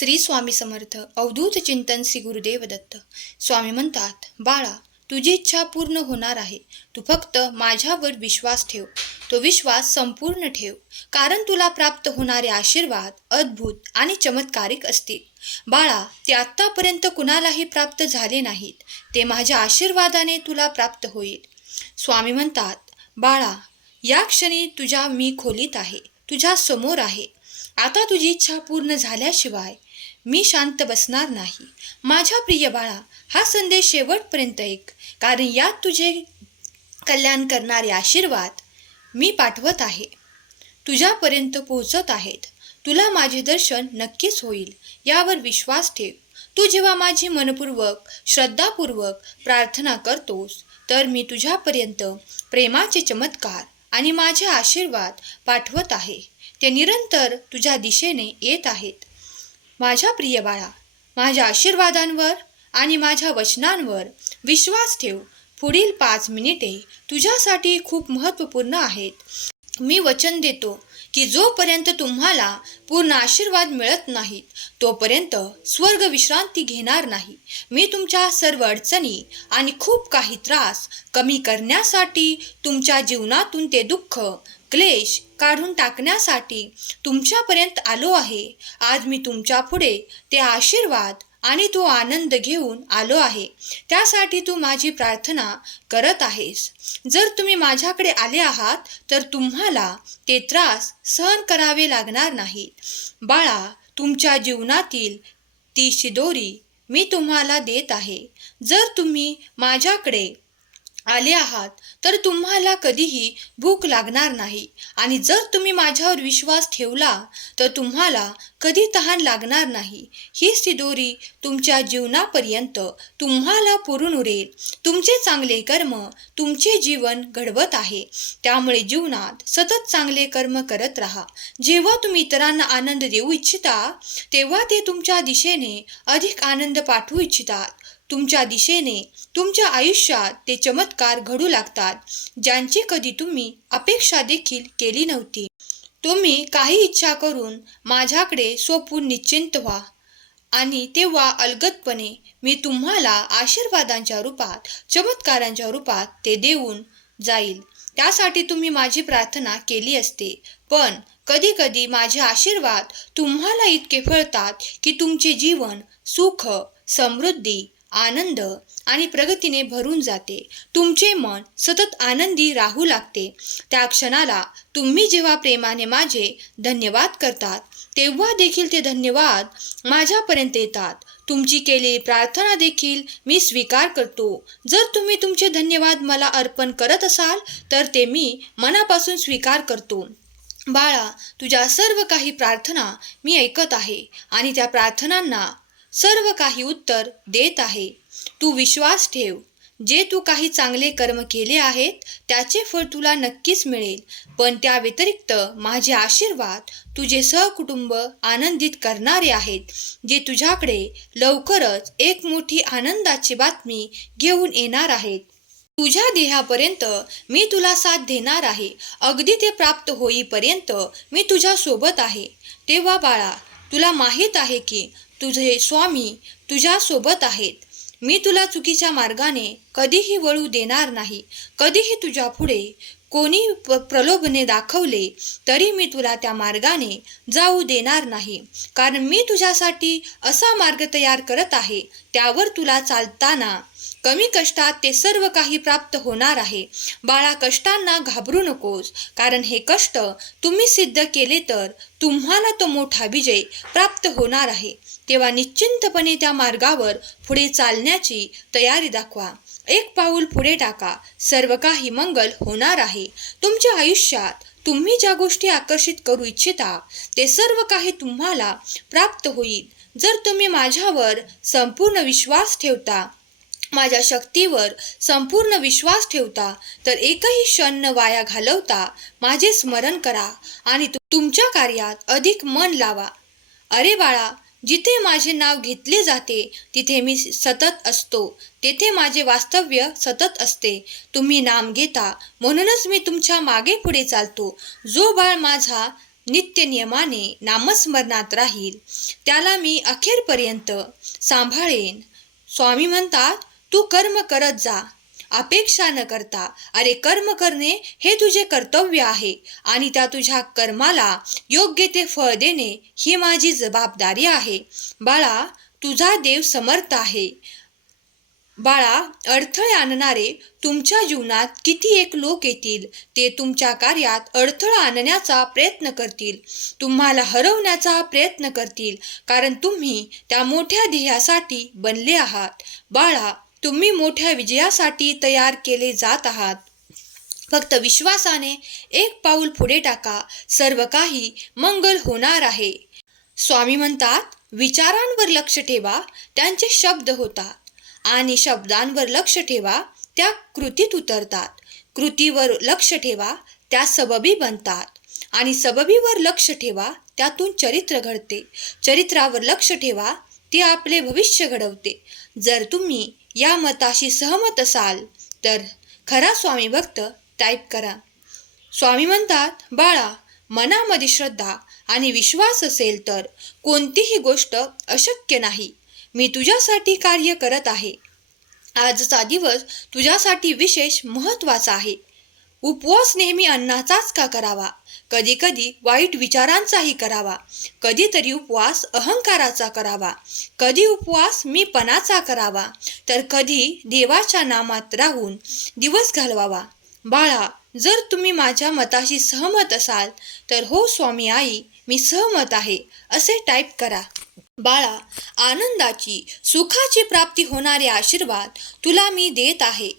श्री स्वामी समर्थ अवधूत चिंतन श्री गुरुदेव दत्त स्वामी म्हणतात बाळा तुझी इच्छा पूर्ण होणार आहे. तू फक्त माझ्यावर विश्वास ठेव. तो विश्वास संपूर्ण ठेव. कारण तुला प्राप्त होणारे आशीर्वाद अद्भुत आणि चमत्कारिक असतील. बाळा ते आत्तापर्यंत कुणालाही प्राप्त झाले नाहीत. ते माझ्या आशीर्वादाने तुला प्राप्त होईल. स्वामी म्हणतात बाळा या क्षणी तुझ्या मी खोलीत आहे. तुझ्या समोर आहे. आता तुझी इच्छा पूर्ण झाल्याशिवाय मी शांत बसणार नाही. माझ्या प्रिय बाळा हा संदेश शेवटपर्यंत ऐक. कारण यात तुझे कल्याण करणारे आशीर्वाद मी पाठवत आहे. तुझ्यापर्यंत पोहोचत आहेत. तुला माझे दर्शन नक्कीच होईल यावर विश्वास ठेव. तू जेव्हा माझी मनपूर्वक श्रद्धापूर्वक प्रार्थना करतोस तर मी तुझ्यापर्यंत प्रेमाचे चमत्कार आणि माझे आशीर्वाद पाठवत आहे. ते निरंतर तुझ्या दिशेने येत आहेत. माझ्या प्रिय बाळा माझ्या आशीर्वादांवर आणि माझ्या वचनांवर विश्वास ठेव. पुढील पाच मिनिटे तुझ्यासाठी खूप महत्त्वपूर्ण आहेत. मी वचन देतो की जोपर्यंत तुम्हाला पूर्ण आशीर्वाद मिळत नाहीत तोपर्यंत स्वर्ग विश्रांती घेणार नाही. मी तुमच्या सर्व अडचणी आणि खूप काही त्रास कमी करण्यासाठी तुमच्या जीवनातून ते दुःख क्लेश काढून टाकण्यासाठी तुमच्यापर्यंत आलो आहे. आज मी तुमच्यापुढे ते आशीर्वाद आणि तो आनंद घेऊन आलो आहे. त्यासाठी तू माझी प्रार्थना करत आहेस. जर तुम्ही माझ्याकडे आले आहात तर तुम्हाला ते त्रास सहन करावे लागणार नाहीत. बाळा तुमच्या जीवनातील ती शिदोरी मी तुम्हाला देत आहे. जर तुम्ही माझ्याकडे आले आहात तर तुम्हाला कधीही भूक लागणार नाही. आणि जर तुम्ही माझ्यावर विश्वास ठेवला तर तुम्हाला कधी तहान लागणार नाही. ही सिदोरी तुमच्या जीवनापर्यंत तुम्हाला पुरून उरेल. तुमचे चांगले कर्म तुमचे जीवन घडवत आहे. त्यामुळे जीवनात सतत चांगले कर्म करत राहा. जेव्हा तुम्ही इतरांना आनंद देऊ इच्छिता तेव्हा ते तुमच्या दिशेने अधिक आनंद पाठवू इच्छितात. तुमच्या दिशेने तुमच्या आयुष्यात ते चमत्कार घडू लागतात ज्यांची कधी तुम्ही अपेक्षा देखील केली नव्हती. तुम्ही काही इच्छा करून माझ्याकडे सोपून निश्चिंत व्हा आणि तेव्हा अलगदपणे मी तुम्हाला आशीर्वादांच्या रूपात चमत्कारांच्या रूपात ते देऊन जाईल. त्यासाठी तुम्ही माझी प्रार्थना केली असते. पण कधी कधी माझे आशीर्वाद तुम्हाला इतके फळतात की तुमचे जीवन सुख समृद्धी आनंद आणि प्रगतीने भरून जाते. तुमचे मन सतत आनंदी राहू लागते. त्या क्षणाला तुम्ही जेव्हा प्रेमाने माझे धन्यवाद करतात तेव्हा देखील ते धन्यवाद माझ्यापर्यंत येतात. तुमची केलेली प्रार्थना देखील मी स्वीकार करतो. जर तुम्ही तुमचे धन्यवाद मला अर्पण करत असाल तर ते मी मनापासून स्वीकार करतो. बाळा तुझ्या सर्व काही प्रार्थना मी ऐकत आहे आणि त्या प्रार्थनांना सर्व काही उत्तर देत आहे. तू विश्वास ठेव. जे तू काही चांगले कर्म केले आहेत त्याचे फळ तुला नक्कीच मिळेल. पण त्या व्यतिरिक्त माझे आशीर्वाद तुझे सहकुटुंब आनंदित करणारे आहेत जे तुझ्याकडे लवकरच एक मोठी आनंदाची बातमी घेऊन येणार आहेत. तुझ्या देहापर्यंत मी तुला साथ देणार आहे. अगदी ते प्राप्त होईपर्यंत मी तुझ्या सोबत आहे. तेव्हा बाळा तुला माहीत आहे की तुझे स्वामी तुझ्यासोबत आहेत. मी तुला चुकीच्या मार्गाने कधीही वळू देणार नाही. कधीही तुझ्या पुढे कोणी प्रलोभने दाखवले तरी मी तुला त्या मार्गाने जाऊ देणार नाही. कारण मी तुझ्यासाठी असा मार्ग तयार करत आहे त्यावर तुला चालताना कमी कष्टात ते सर्व काही प्राप्त होणार आहे. बाळा कष्टांना घाबरू नकोस कारण हे कष्ट तुम्ही सिद्ध केले तर तुम्हाला तो मोठा विजय प्राप्त होणार आहे. तेव्हा निश्चिंतपणे त्या मार्गावर पुढे चालण्याची तयारी दाखवा. एक पाऊल पुढे टाका. सर्व काही मंगल होणार आहे. तुमच्या आयुष्यात तुम्ही ज्या गोष्टी आकर्षित करू इच्छिता ते सर्व काही तुम्हाला प्राप्त होईल. जर तुम्ही माझ्यावर संपूर्ण विश्वास ठेवता माझ्या शक्तीवर संपूर्ण विश्वास ठेवता तर एकही क्षण न वाया घालवता माझे स्मरण करा आणि तुमच्या कार्यात अधिक मन लावा. अरे बाळा जिथे माझे नाव घेतले जाते तिथे मी सतत असतो. तेथे माझे वास्तव्य सतत असते. तुम्ही नाम घेता म्हणूनच मी तुमच्या मागे पुढे चालतो. जो बाळ माझा नित्य नियमाने नामस्मरणात राहील त्याला मी अखेरपर्यंत सांभाळेन. स्वामी म्हणतात तू कर्म करत जा अपेक्षा न करता. अरे कर्म करणे हे तुझे कर्तव्य आहे आणि त्या तुझ्या कर्माला योग्य ते फळ देणे ही माझी जबाबदारी आहे. बाळा तुझा देव समर्थ आहे. बाळा अडथळे आणणारे तुमच्या जीवनात किती एक लोक येतील? ते तुमच्या कार्यात अडथळा आणण्याचा प्रयत्न करतील. तुम्हाला हरवण्याचा प्रयत्न करतील कारण तुम्ही त्या मोठ्या ध्येयासाठी बनले आहात. बाळा तुम्ही मोठ्या विजयासाठी तयार केले जात आहात. फक्त विश्वासाने एक पाऊल पुढे टाका. सर्व काही मंगल होणार आहे. स्वामी म्हणतात विचारांवर लक्ष ठेवा त्यांचे शब्द होतात. आणि शब्दांवर लक्ष ठेवा त्या कृतीत उतरतात. कृतीवर लक्ष ठेवा त्या सबबी बनतात. आणि सबबीवर लक्ष ठेवा त्यातून चरित्र घडते. चरित्रावर लक्ष ठेवा ते आपले भविष्य घडवते. जर तुम्ही या मताशी सहमत असाल तर खरा स्वामी भक्त टाईप करा. स्वामी म्हणतात बाळा मनामध्ये श्रद्धा आणि विश्वास असेल तर कोणतीही गोष्ट अशक्य नाही. मी तुझ्यासाठी कार्य करत आहे. आजचा दिवस तुझ्यासाठी विशेष महत्त्वाचा आहे. उपवास नेहमी अन्नाचाच का करावा? कधी कधी वाईट विचारांचाही करावा. कधीतरी उपवास अहंकाराचा करावा. कधी उपवास मी पणाचा करावा. तर कधी देवाच्या नामात राहून दिवस घालवावा. बाळा जर तुम्ही माझ्या मताशी सहमत असाल तर हो स्वामी आई मी सहमत आहे असे टाईप करा. बाळा आनंदाची सुखाची प्राप्ती होणारे आशीर्वाद तुला मी देत आहे.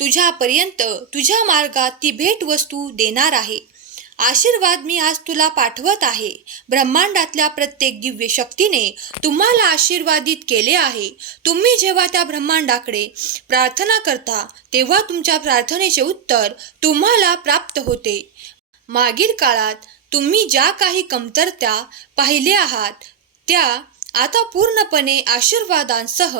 तुझ्यापर्यंत तुझ्या मार्गात ती भेटवस्तू देणार आहे. आशीर्वाद मी आज तुला पाठवत आहे. ब्रह्मांडातल्या प्रत्येक दिव्य शक्तीने तुम्हाला आशीर्वादित केले आहे. तुम्ही जेव्हा त्या ब्रह्मांडाकडे प्रार्थना करता तेव्हा तुमच्या प्रार्थनेचे उत्तर तुम्हाला प्राप्त होते. मागील काळात तुम्ही ज्या काही कमतरत्या पाहिल्या आहात त्या आता पूर्णपणे आशीर्वादांसह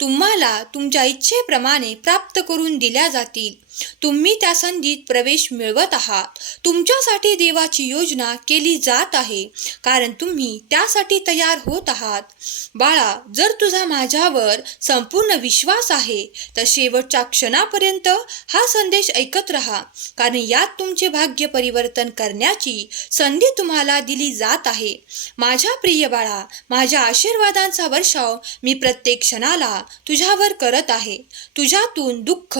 तुम्हाला तुमच्या इच्छेप्रमाणे प्राप्त करून दिल्या जातील. तुम्ही त्या संधीत प्रवेश मिळवत आहात. तुमच्यासाठी देवाची योजना केली जात आहे. कारण तुम्ही त्यासाठी तयार होत आहात. बाळा जर तुझा माझ्यावर संपूर्ण विश्वास आहे तर शेवटच्या क्षणापर्यंत हा संदेश ऐकत राहा. कारण यात तुमचे भाग्य परिवर्तन करण्याची संधी तुम्हाला दिली जात आहे. माझ्या प्रिय बाळा माझ्या आशीर्वादांचा वर्षाव मी प्रत्येक क्षणाला तुझ्यावर करत आहे. तुझ्यातून दुःख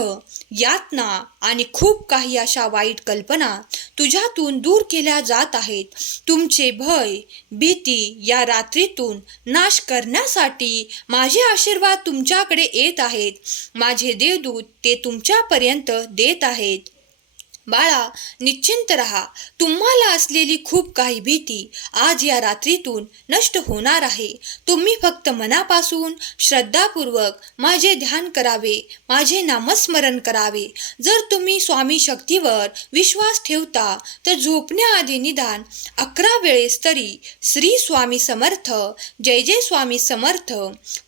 यातना आणि खूप काही अशा वाईट कल्पना तुझ्यातून दूर केल्या जात आहेत. तुमचे भय भीती या रात्रीतून नाश करण्यासाठी माझे आशीर्वाद तुमच्याकडे येत आहेत. माझे देवदूत ते तुमच्यापर्यंत देत आहेत. बाळा निश्चिंत रहा. तुम्हाला असलेली खूप काही भीती आज या रात्रीतून नष्ट होणार आहे. तुम्ही फक्त मनापासून श्रद्धापूर्वक माझे ध्यान करावे माझे नामस्मरण करावे. जर तुम्ही स्वामी शक्तीवर विश्वास ठेवता तर झोपण्याआधी निदान अकरा वेळेस तरी श्री स्वामी समर्थ जय जय स्वामी समर्थ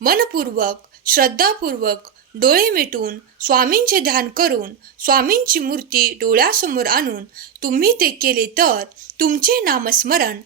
मनपूर्वक श्रद्धापूर्वक डोळे मिटून स्वामींचे ध्यान करून स्वामींची मूर्ती डोळ्यासमोर आणून तुम्ही ते केले तर तुमचे नामस्मरण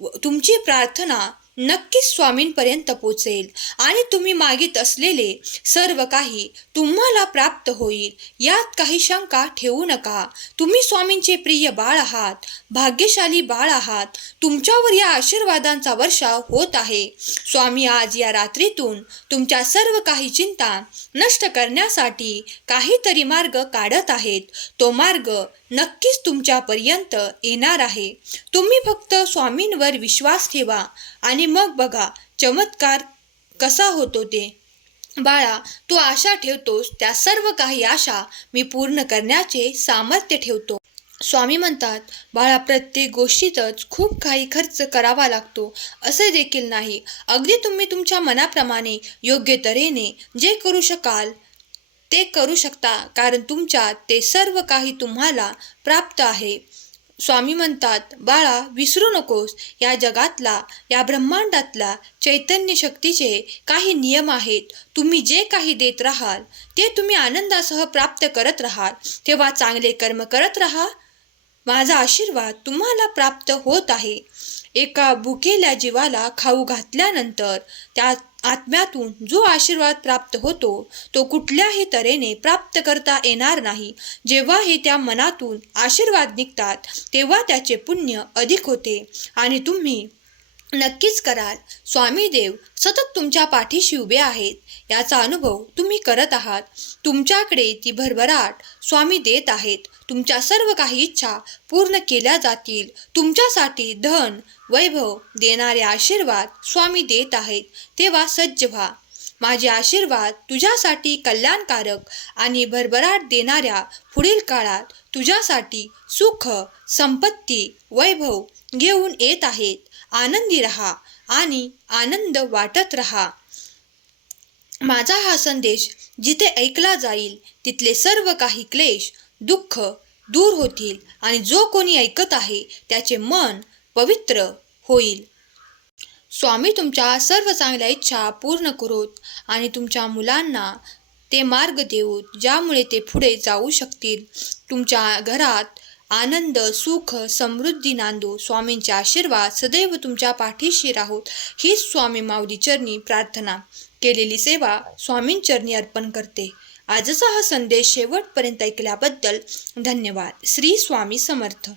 व तुमची प्रार्थना नक्कीच स्वामींपर्यंत पोचेल. आणि तुम्ही मागित असलेले सर्व काही तुम्हाला प्राप्त होईल. यात काही शंका ठेवू नका. तुम्ही स्वामींचे प्रिय बाळ आहात. भाग्यशाली बाळ आहात. तुमच्यावर या आशीर्वादांचा वर्षाव होत आहे. स्वामी आज या रात्रीतून तुमच्या सर्व काही चिंता नष्ट करण्यासाठी काहीतरी मार्ग काढत आहेत. तो मार्ग नक्कीच तुमच्यापर्यंत येणार आहे. तुम्ही फक्त स्वामींवर विश्वास ठेवा आणि मग बघा चमत्कार कसा होतो ते. बाळा तू आशा ठेवतोस त्या सर्व काही आशा मी पूर्ण करण्याचे सामर्थ्य ठेवतो. स्वामी म्हणतात बाळा प्रत्येक गोष्टीतच खूप काही खर्च करावा लागतो. असे देखील नाही. अगदी तुम्ही तुमच्या मनाप्रमाणे योग्य तऱ्हेने जे करू शकाल ते करू शकता कारण तुमच्यात ते सर्व काही तुम्हाला प्राप्त आहे. स्वामी म्हणतात बाळा विसरू नकोस. या जगातला या ब्रह्मांडातला चैतन्य शक्तीचे काही नियम आहेत. तुम्ही जे काही देत राहाल ते तुम्ही आनंदासह प्राप्त करत राहाल. तेव्हा चांगले कर्म करत राहा माझा आशीर्वाद तुम्हाला प्राप्त होत आहे. एका भुकेल्या जीवाला खाऊ घातल्यानंतर त्या आत्म्यातून जो आशीर्वाद प्राप्त होतो तो कुठल्याही तऱ्हेने प्राप्त करता येणार नाही. जेव्हा हे त्या मनातून आशीर्वाद निघतात तेव्हा त्याचे पुण्य अधिक होते आणि तुम्ही नक्कीच कराल. स्वामी देव सतत तुमच्या पाठीशी उभे आहेत. याचा अनुभव तुम्ही करत आहात. तुमच्याकडे ती भरभराट स्वामी देत आहेत. तुमच्या सर्व काही इच्छा पूर्ण केल्या जातील. तुमच्यासाठी धन वैभव देणारे आशीर्वाद स्वामी देत आहेत. तेव्हा सज्ज व्हा. माझे आशीर्वाद तुझ्यासाठी कल्याणकारक आणि भरभराट देणाऱ्या पुढील काळात तुझ्यासाठी सुख संपत्ती वैभव घेऊन येत आहेत. आनंदी रहा आणि आनंद वाटत रहा. माझा हा संदेश जिथे ऐकला जाईल तिथले सर्व काही क्लेश दुःख दूर होतील आणि जो कोणी ऐकत आहे त्याचे मन पवित्र होईल. स्वामी तुमच्या सर्व चांगल्या इच्छा पूर्ण करोत आणि तुमच्या मुलांना ते मार्ग देऊत ज्यामुळे ते पुढे जाऊ शकतील. तुमच्या घरात आनंद सुख समृद्धी नांदो स्वामींचे आशीर्वाद सदैव तुमच्या पाठीशी राहोत. हीच स्वामी माऊली चरणी प्रार्थना. केलेली सेवा स्वामींचरणी अर्पण करते. आजचा हा संदेश शेवटपर्यंत ऐकल्याबद्दल धन्यवाद. श्री स्वामी समर्थ.